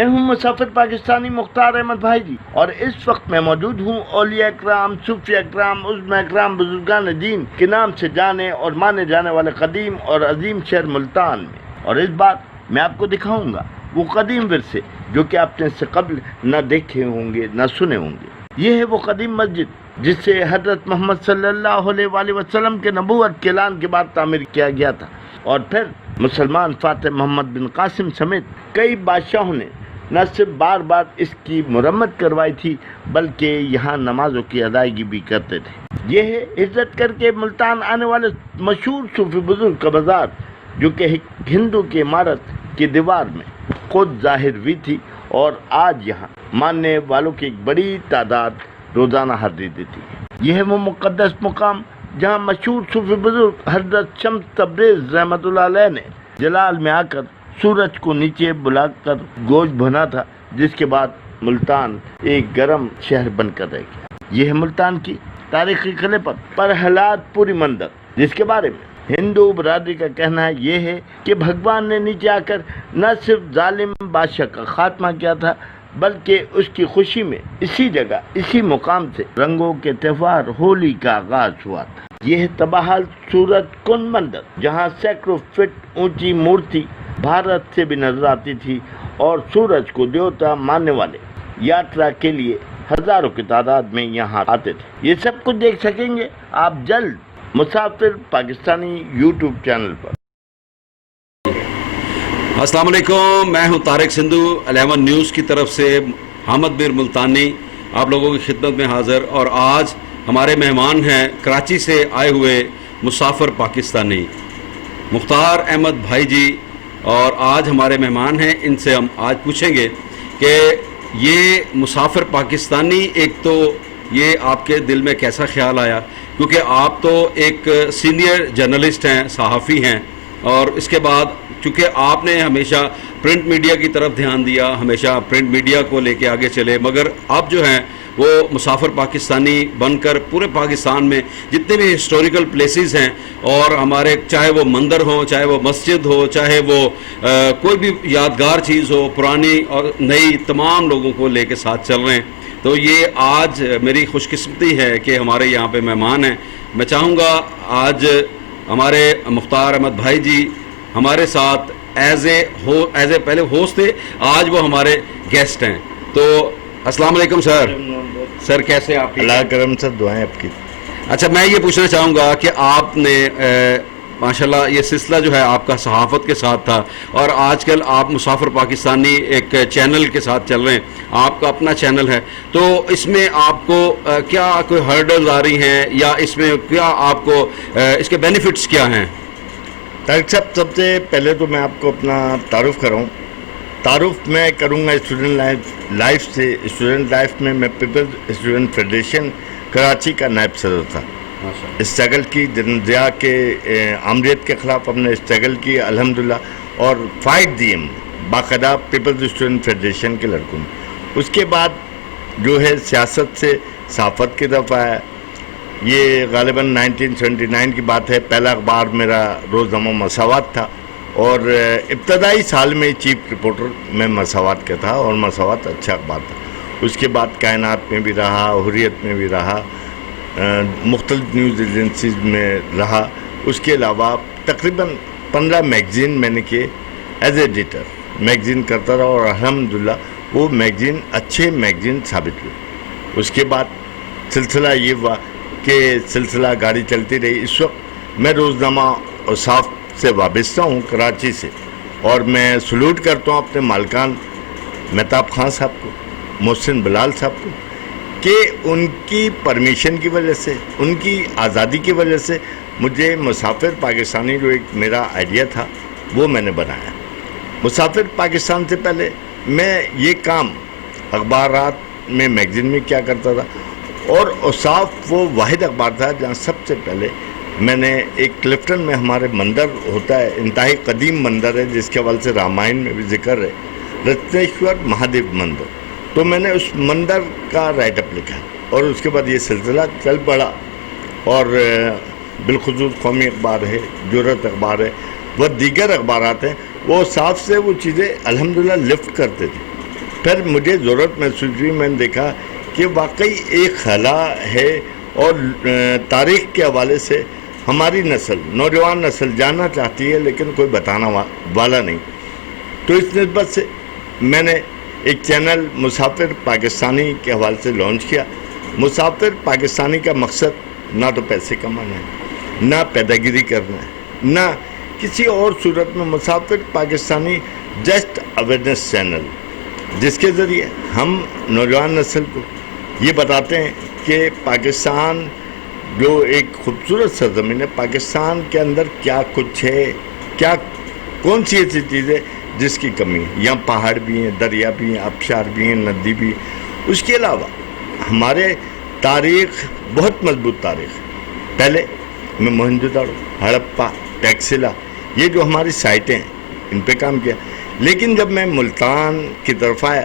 میں ہوں مسافر پاکستانی مختار احمد بھائی جی، اور اس وقت میں موجود ہوں اولیاء اکرام، صوفیاء اکرام، عظماء اکرام، بزرگان دین کے نام سے جانے اور مانے جانے والے قدیم اور عظیم شہر ملتان میں، اور اس بار میں آپ کو دکھاؤں گا وہ قدیم ورثے جو کہ آپ نے اس سے قبل نہ دیکھے ہوں گے نہ سنے ہوں گے۔ یہ ہے وہ قدیم مسجد جس سے حضرت محمد صلی اللہ علیہ وآلہ وسلم کے نبوت کے اعلان کے بعد تعمیر کیا گیا تھا، اور پھر مسلمان فاتح محمد بن قاسم سمیت کئی بادشاہوں نے نہ صرف بار بار اس کی مرمت کروائی تھی بلکہ یہاں نمازوں کی ادائیگی بھی کرتے تھے۔ یہ ہے ہجرت کر کے ملتان آنے والے مشہور صوفی بزرگ کا بازار، جو کہ ہندو کی عمارت کی دیوار میں خود ظاہر ہوئی تھی، اور آج یہاں ماننے والوں کی ایک بڑی تعداد روزانہ حاضری دیتی ہے۔ یہ ہے وہ مقدس مقام جہاں مشہور صوفی بزرگ حضرت شمس تبریز رحمۃ اللہ علیہ نے جلال میں آ کر سورج کو نیچے بلا کر گوشت بھنا تھا، جس کے بعد ملتان ایک گرم شہر بن کر رہ گیا۔ یہ ہے ملتان کی تاریخی قلعے پر پرہلاد پوری مندر، جس کے بارے میں ہندو برادری کا کہنا ہے یہ ہے کہ بھگوان نے نیچے آ کر نہ صرف ظالم بادشاہ کا خاتمہ کیا تھا بلکہ اس کی خوشی میں اسی جگہ اسی مقام سے رنگوں کے تہوار ہولی کا آغاز ہوا تھا۔ یہ ہے تباہال سورج کنڈ مندر، جہاں سینکڑوں فٹ اونچی مورتی بھارت سے بھی نظر آتی تھی، اور سورج کو دیوتا ماننے والے یاترا کے لیے ہزاروں کی تعداد میں یہاں آتے تھے۔ یہ سب کچھ دیکھ سکیں گے آپ جلد مسافر پاکستانی یوٹیوب چینل پر۔ السلام علیکم، میں ہوں طارق سندھو، 11 نیوز کی طرف سے حامد میر ملتانی آپ لوگوں کی خدمت میں حاضر، اور آج ہمارے مہمان ہیں کراچی سے آئے ہوئے مسافر پاکستانی مختار احمد بھائی جی، اور آج ہمارے مہمان ہیں، ان سے ہم آج پوچھیں گے کہ یہ مسافر پاکستانی ایک تو یہ آپ کے دل میں کیسا خیال آیا، کیونکہ آپ تو ایک سینئر جرنلسٹ ہیں، صحافی ہیں، اور اس کے بعد چونکہ آپ نے ہمیشہ پرنٹ میڈیا کی طرف دھیان دیا، ہمیشہ پرنٹ میڈیا کو لے کے آگے چلے، مگر اب جو ہیں وہ مسافر پاکستانی بن کر پورے پاکستان میں جتنے بھی ہسٹوریکل پلیسز ہیں، اور ہمارے چاہے وہ مندر ہوں، چاہے وہ مسجد ہو، چاہے وہ کوئی بھی یادگار چیز ہو، پرانی اور نئی، تمام لوگوں کو لے کے ساتھ چل رہے ہیں۔ تو یہ آج میری خوش قسمتی ہے کہ ہمارے یہاں پہ مہمان ہیں۔ میں چاہوں گا آج ہمارے مختار احمد بھائی جی ہمارے ساتھ ایز اے پہلے ہوسٹ تھے، آج وہ ہمارے گیسٹ ہیں۔ تو السلام علیکم سر، کیسے آپ؟ اللہ کرم سر، دعائیں آپ کی۔ اچھا، میں یہ پوچھنا چاہوں گا کہ آپ نے ماشاءاللہ یہ سلسلہ جو ہے آپ کا صحافت کے ساتھ تھا، اور آج کل آپ مسافر پاکستانی ایک چینل کے ساتھ چل رہے ہیں، آپ کا اپنا چینل ہے، تو اس میں آپ کو کیا کوئی ہرڈلز آ رہی ہیں، یا اس میں کیا آپ کو اس کے بینیفٹس کیا ہیں؟ طارق صاحب، سب سے پہلے تو میں آپ کو اپنا تعارف کراؤں۔ تعارف میں کروں گا اسٹوڈنٹ لائف سے۔ اسٹوڈنٹ لائف میں پیپلز اسٹوڈنٹ فیڈریشن کراچی کا نائب صدر تھا۔ اسٹرگل کی جنزیا کے آمریت کے خلاف ہم نے اسٹرگل کی الحمدللہ، اور فائٹ دی ہم نے باقاعدہ پیپلز اسٹوڈنٹ فیڈریشن کے لڑکوں میں۔ اس کے بعد جو ہے سیاست سے صحافت کی طرف آیا۔ یہ غالباً 1979 کی بات ہے۔ پہلا اخبار میرا روزنامہ مساوات تھا، اور ابتدائی سال میں چیف رپورٹر میں مساوات کا تھا، اور مساوات اچھا اخبار تھا۔ اس کے بعد کائنات میں بھی رہا، حریت میں بھی رہا، مختلف نیوز ایجنسیز میں رہا۔ اس کے علاوہ تقریباً 15 میگزین میں نے کیے، ایز ایڈیٹر میگزین کرتا رہا، اور الحمدللہ وہ میگزین اچھے میگزین ثابت ہوئے۔ اس کے بعد سلسلہ یہ ہوا کہ سلسلہ گاڑی چلتی رہی۔ اس وقت میں روزنامہ اور صاف سے وابستہ ہوں کراچی سے، اور میں سلوٹ کرتا ہوں اپنے مالکان مہتاب خان صاحب کو، محسن بلال صاحب کو، کہ ان کی پرمیشن کی وجہ سے، ان کی آزادی کی وجہ سے مجھے مسافر پاکستانی جو ایک میرا آئیڈیا تھا وہ میں نے بنایا۔ مسافر پاکستان سے پہلے میں یہ کام اخبارات میں میگزین میں کیا کرتا تھا، اور اوصاف وہ واحد اخبار تھا جہاں سب سے پہلے میں نے ایک کلفٹن میں ہمارے مندر ہوتا ہے، انتہائی قدیم مندر ہے جس کے حوالے سے رامائن میں بھی ذکر ہے، رتنیشور مہادیو مندر، تو میں نے اس مندر کا رائٹ اپ لکھا، اور اس کے بعد یہ سلسلہ چل پڑا، اور بالخصوص قومی اخبار ہے، جرأت اخبار ہے، وہ دیگر اخبارات ہیں، وہ صاف سے وہ چیزیں الحمدللہ لفٹ کرتے تھے۔ پھر مجھے ضرورت محسوس ہوئی, میں نے دیکھا کہ واقعی ایک خلا ہے اور تاریخ کے حوالے سے ہماری نسل, نوجوان نسل جاننا چاہتی ہے لیکن کوئی بتانا والا نہیں. تو اس نسبت سے میں نے ایک چینل مسافر پاکستانی کے حوالے سے لانچ کیا. مسافر پاکستانی کا مقصد نہ تو پیسے کمانا ہے, نہ پیداگیری کرنا ہے, نہ کسی اور صورت میں. مسافر پاکستانی جسٹ اویئرنیس چینل, جس کے ذریعے ہم نوجوان نسل کو یہ بتاتے ہیں کہ پاکستان جو ایک خوبصورت سرزمین ہے, پاکستان کے اندر کیا کچھ ہے, کیا کون سی ایسی چیز ہے جس کی کمی ہے. یہاں پہاڑ بھی ہیں, دریا بھی ہیں, آبشار بھی ہیں, ندی بھی. اس کے علاوہ ہمارے تاریخ بہت مضبوط تاریخ. پہلے میں موہنجو داڑو, ہڑپا, ٹیکسلا, یہ جو ہماری سائٹیں ہیں ان پہ کام کیا. لیکن جب میں ملتان کی طرف آیا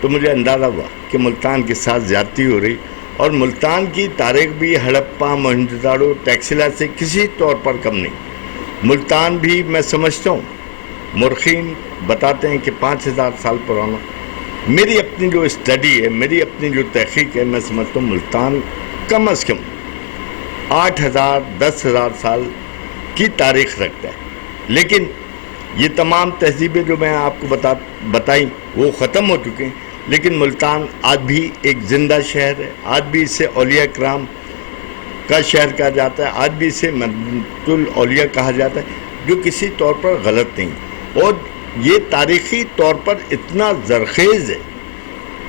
تو مجھے اندازہ ہوا کہ ملتان کے ساتھ زیادتی ہو رہی, اور ملتان کی تاریخ بھی ہڑپا, موہنجو داڑو, ٹیکسلا سے کسی طور پر کم نہیں. ملتان بھی میں سمجھتا ہوں, مورخین بتاتے ہیں کہ 5000 سال پرانا. میری اپنی جو اسٹڈی ہے, میری اپنی جو تحقیق ہے, میں سمجھتا ہوں ملتان کم از کم 8000 10,000 سال کی تاریخ رکھتا ہے. لیکن یہ تمام تہذیبیں جو میں آپ کو بتائیں وہ ختم ہو چکے ہیں. لیکن ملتان آج بھی ایک زندہ شہر ہے, آج بھی اسے اولیاء کرام کا شہر کہا جاتا ہے, آج بھی اسے مدینۃ الاولیاء کہا جاتا ہے, جو کسی طور پر غلط نہیں. اور یہ تاریخی طور پر اتنا زرخیز ہے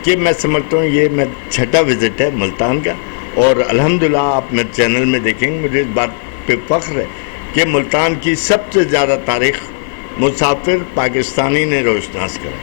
کہ میں سمجھتا ہوں یہ میں 6واں وزٹ ہے ملتان کا. اور الحمدللہ آپ میرے چینل میں دیکھیں گے, مجھے اس بات پہ فخر ہے کہ ملتان کی سب سے زیادہ تاریخ مسافر پاکستانی نے روشناس کرا.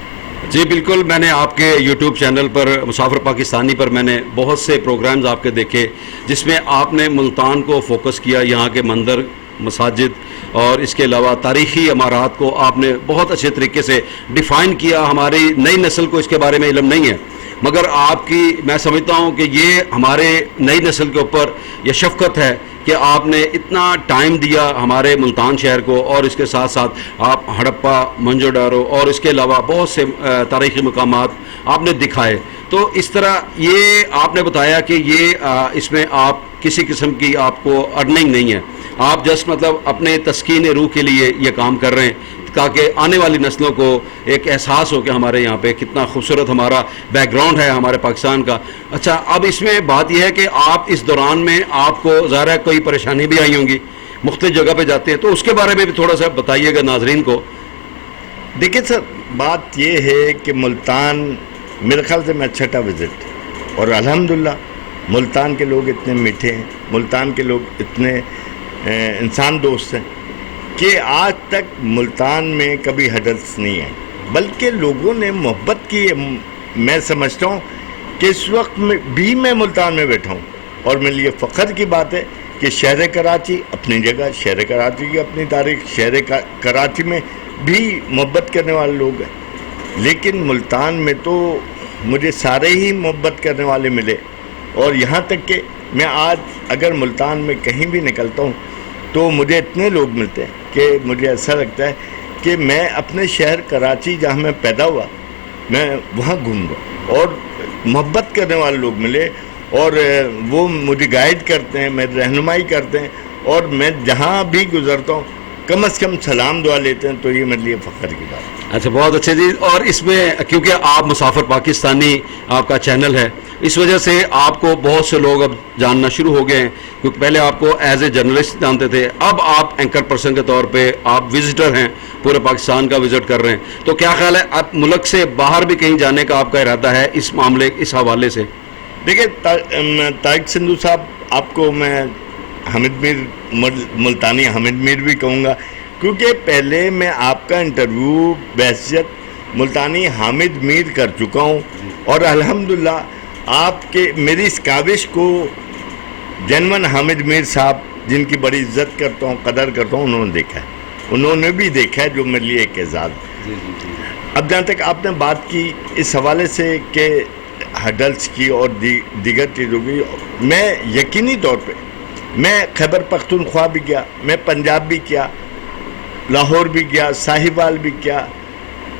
جی بالکل, میں نے آپ کے یوٹیوب چینل پر مسافر پاکستانی پر میں نے بہت سے پروگرامز آپ کے دیکھے جس میں آپ نے ملتان کو فوکس کیا, یہاں کے مندر, مساجد اور اس کے علاوہ تاریخی عمارات کو آپ نے بہت اچھے طریقے سے ڈیفائن کیا. ہماری نئی نسل کو اس کے بارے میں علم نہیں ہے, مگر آپ کی میں سمجھتا ہوں کہ یہ ہمارے نئی نسل کے اوپر یہ شفقت ہے کہ آپ نے اتنا ٹائم دیا ہمارے ملتان شہر کو, اور اس کے ساتھ ساتھ آپ ہڑپا, موہنجو داڑو اور اس کے علاوہ بہت سے تاریخی مقامات آپ نے دکھائے. تو اس طرح یہ آپ نے بتایا کہ یہ اس میں آپ کسی قسم کی آپ کو ارننگ نہیں ہے, آپ جسٹ مطلب اپنے تسکین روح کے لیے یہ کام کر رہے ہیں تاکہ آنے والی نسلوں کو ایک احساس ہو کہ ہمارے یہاں پہ کتنا خوبصورت ہمارا بیک گراؤنڈ ہے ہمارے پاکستان کا. اچھا, اب اس میں بات یہ ہے کہ آپ اس دوران میں آپ کو ظاہر ہے کوئی پریشانی بھی آئی ہوں گی, مختلف جگہ پہ جاتے ہیں, تو اس کے بارے میں بھی تھوڑا سا بتائیے گا ناظرین کو. دیکھیں سر, بات یہ ہے کہ ملتان میرے خیال سے میں 6واں وزٹ, اور الحمدللہ ملتان کے لوگ اتنے میٹھے ہیں, ملتان کے لوگ اتنے انسان دوست ہیں کہ آج تک ملتان میں کبھی ہڈلس نہیں آئے, بلکہ لوگوں نے محبت کی. میں سمجھتا ہوں کہ اس وقت میں بھی میں ملتان میں بیٹھا ہوں, اور میرے لیے فخر کی بات ہے کہ شہر کراچی اپنی جگہ, شہر کراچی کی اپنی تاریخ, شہر کراچی میں بھی محبت کرنے والے لوگ ہیں. لیکن ملتان میں تو مجھے سارے ہی محبت کرنے والے ملے, اور یہاں تک کہ میں آج اگر ملتان میں کہیں بھی نکلتا ہوں تو مجھے اتنے لوگ ملتے ہیں کہ مجھے ایسا لگتا ہے کہ میں اپنے شہر کراچی جہاں میں پیدا ہوا میں وہاں گھوم رہا ہوں. اور محبت کرنے والے لوگ ملے, اور وہ مجھے گائیڈ کرتے ہیں, میری رہنمائی کرتے ہیں, اور میں جہاں بھی گزرتا ہوں کم از کم سلام دعا لیتے ہیں, تو یہ میرے لیے فخر کی بات ہے. اچھا, بہت اچھے جی. اور اس میں کیونکہ آپ مسافر پاکستانی آپ کا چینل ہے, اس وجہ سے آپ کو بہت سے لوگ اب جاننا شروع ہو گئے ہیں, کیونکہ پہلے آپ کو ایز اے جرنلسٹ جانتے تھے, اب آپ اینکر پرسن کے طور پہ آپ وزٹر ہیں, پورے پاکستان کا وزٹ کر رہے ہیں. تو کیا خیال ہے, اب ملک سے باہر بھی کہیں جانے کا آپ کا ارادہ ہے اس معاملے, اس حوالے سے؟ دیکھیں طارق سندھو صاحب, آپ کو میں حامد میر ملتانی حامد میر بھی کہوں گا, کیونکہ پہلے میں آپ کا انٹرویو بحیثیت ملتانی حامد میر کر چکا ہوں, اور الحمدللہ آپ کے میری اس کاوش کو جنون حامد میر صاحب, جن کی بڑی عزت کرتا ہوں, قدر کرتا ہوں, انہوں نے دیکھا ہے, انہوں نے بھی دیکھا ہے, جو میرے لیے ایک اعزاز. اب جہاں تک آپ نے بات کی اس حوالے سے کہ ہڈلس کی اور دیگر چیزوں کی, میں یقینی طور پہ میں خیبر پختونخوا بھی گیا, میں پنجاب بھی کیا, لاہور بھی گیا, ساہیوال بھی کیا,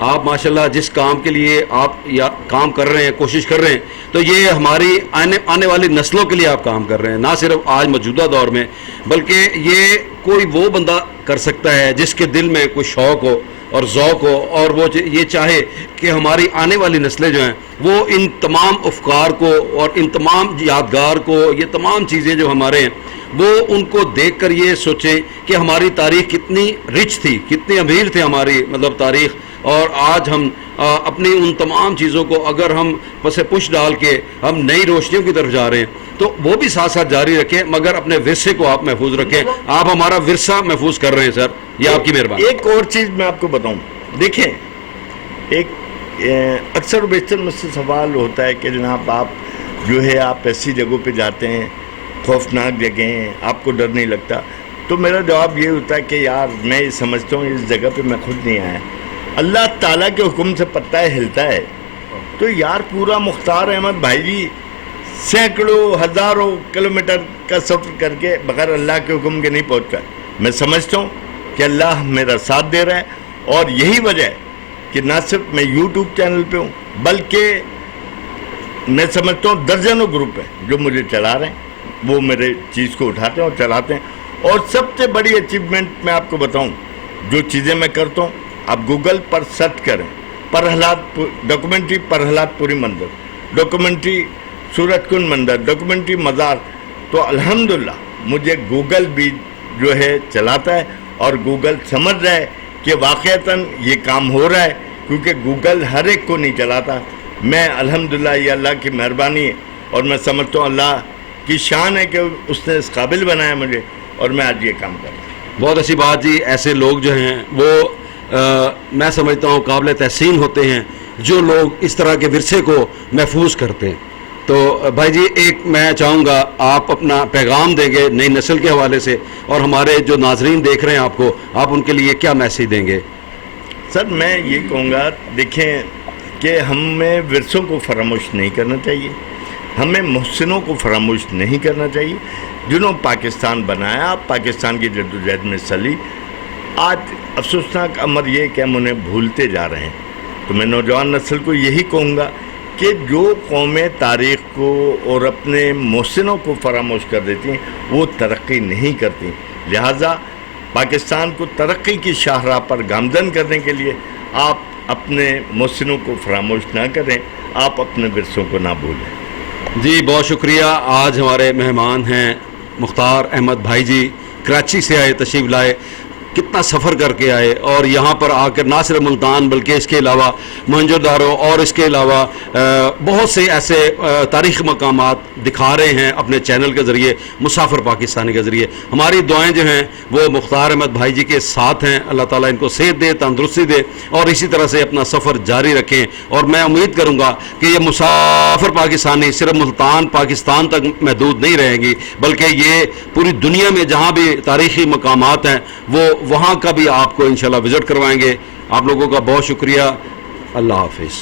آپ ماشاءاللہ جس کام کے لیے آپ یا کام کر رہے ہیں، کوشش کر رہے ہیں، تو یہ ہماری آنے والی نسلوں کے لیے آپ کام کر رہے ہیں، نہ صرف آج موجودہ دور میں، بلکہ یہ کوئی وہ بندہ کر سکتا ہے جس کے دل میں کوئی شوق ہو اور ذوق ہو، اور وہ یہ چاہے کہ ہماری آنے والی نسلیں جو ہیں وہ ان تمام افکار کو اور ان تمام یادگار کو، یہ تمام چیزیں جو ہمارے ہیں وہ ان کو دیکھ کر یہ سوچیں کہ ہماری تاریخ کتنی رچ تھی، کتنی امیر تھی ہماری تاریخ، اور آج ہم اپنی ان تمام چیزوں کو اگر ہم پس پش ڈال کے ہم نئی روشنیوں کی طرف جا رہے ہیں تو وہ بھی ساتھ ساتھ جاری رکھیں، مگر اپنے ورثے کو آپ محفوظ رکھیں۔ آپ ہمارا ورثہ محفوظ کر رہے ہیں سر، یہ آپ کی مہربانی۔ ایک اور چیز میں آپ کو بتاؤں، دیکھیں ایک اکثر و بیشتر مجھ سے سوال ہوتا ہے کہ جناب آپ جو ہے آپ ایسی جگہوں پہ جاتے ہیں، خوفناک جگہیں ہیں، آپ کو ڈر نہیں لگتا؟ تو میرا جواب یہ ہوتا ہے کہ یار میں یہ سمجھتا ہوں اس جگہ پہ میں خود نہیں آیا، اللہ تعالیٰ کے حکم سے پتہ ہلتا ہے۔ تو یار پورا مختار احمد بھائی جی سینکڑوں ہزاروں کلومیٹر کا سفر کر کے بغیر اللہ کے حکم کے نہیں پہنچا۔ میں سمجھتا ہوں کہ اللہ میرا ساتھ دے رہا ہے، اور یہی وجہ ہے کہ نہ صرف میں یوٹیوب چینل پہ ہوں بلکہ میں سمجھتا ہوں درجنوں گروپ ہیں جو مجھے چلا رہے ہیں، وہ میرے چیز کو اٹھاتے ہیں اور چلاتے ہیں۔ اور سب سے بڑی اچیومنٹ میں آپ کو بتاؤں، جو چیزیں میں کرتا ہوں، آپ گوگل پر سرچ کریں، ڈاکومنٹری پرہلاد پوری مندر، ڈاکومنٹری سورج کنڈ مندر، ڈاکومنٹری مزار، تو الحمدللہ مجھے گوگل بھی جو ہے چلاتا ہے، اور گوگل سمجھ رہا ہے کہ واقعتاً یہ کام ہو رہا ہے، کیونکہ گوگل ہر ایک کو نہیں چلاتا۔ میں الحمدللہ یہ اللہ کی مہربانی ہے، اور میں سمجھتا ہوں اللہ کی شان ہے کہ اس نے اس قابل بنایا مجھے، اور میں آج یہ کام کر رہا ہوں۔ بہت اچھی بات جی، ایسے لوگ جو ہیں وہ میں سمجھتا ہوں قابل تحسین ہوتے ہیں جو لوگ اس طرح کے ورثے کو محفوظ کرتے ہیں۔ تو بھائی جی ایک میں چاہوں گا آپ اپنا پیغام دیں گے نئی نسل کے حوالے سے، اور ہمارے جو ناظرین دیکھ رہے ہیں آپ کو، آپ ان کے لیے کیا میسیج دیں گے؟ سر میں یہ کہوں گا، دیکھیں کہ ہمیں ورثوں کو فراموش نہیں کرنا چاہیے، ہمیں محسنوں کو فراموش نہیں کرنا چاہیے جنہوں پاکستان بنایا، پاکستان کی جدوجہد میں سلی۔ آج افسوسناک امر یہ کہ ہم انہیں بھولتے جا رہے ہیں۔ تو میں نوجوان نسل کو یہی کہوں گا کہ جو قومیں تاریخ کو اور اپنے محسنوں کو فراموش کر دیتی ہیں وہ ترقی نہیں کرتی، لہٰذا پاکستان کو ترقی کی شاہراہ پر گامزن کرنے کے لیے آپ اپنے محسنوں کو فراموش نہ کریں، آپ اپنے ورثوں کو نہ بھولیں۔ جی بہت شکریہ۔ آج ہمارے مہمان ہیں مختار احمد بھائی جی، کراچی سے آئے، تشریف لائے، کتنا سفر کر کے آئے، اور یہاں پر آ کر نہ صرف ملتان بلکہ اس کے علاوہ موہنجودارو اور اس کے علاوہ بہت سے ایسے تاریخی مقامات دکھا رہے ہیں اپنے چینل کے ذریعے، مسافر پاکستانی کے ذریعے۔ ہماری دعائیں جو ہیں وہ مختار احمد بھائی جی کے ساتھ ہیں، اللہ تعالیٰ ان کو صحت دے، تندرستی دے، اور اسی طرح سے اپنا سفر جاری رکھیں۔ اور میں امید کروں گا کہ یہ مسافر پاکستانی صرف ملتان پاکستان تک محدود نہیں رہیں گی، بلکہ یہ پوری دنیا میں جہاں بھی تاریخی مقامات ہیں وہ وہاں کا بھی آپ کو انشاءاللہ وزٹ کروائیں گے۔ آپ لوگوں کا بہت شکریہ، اللہ حافظ۔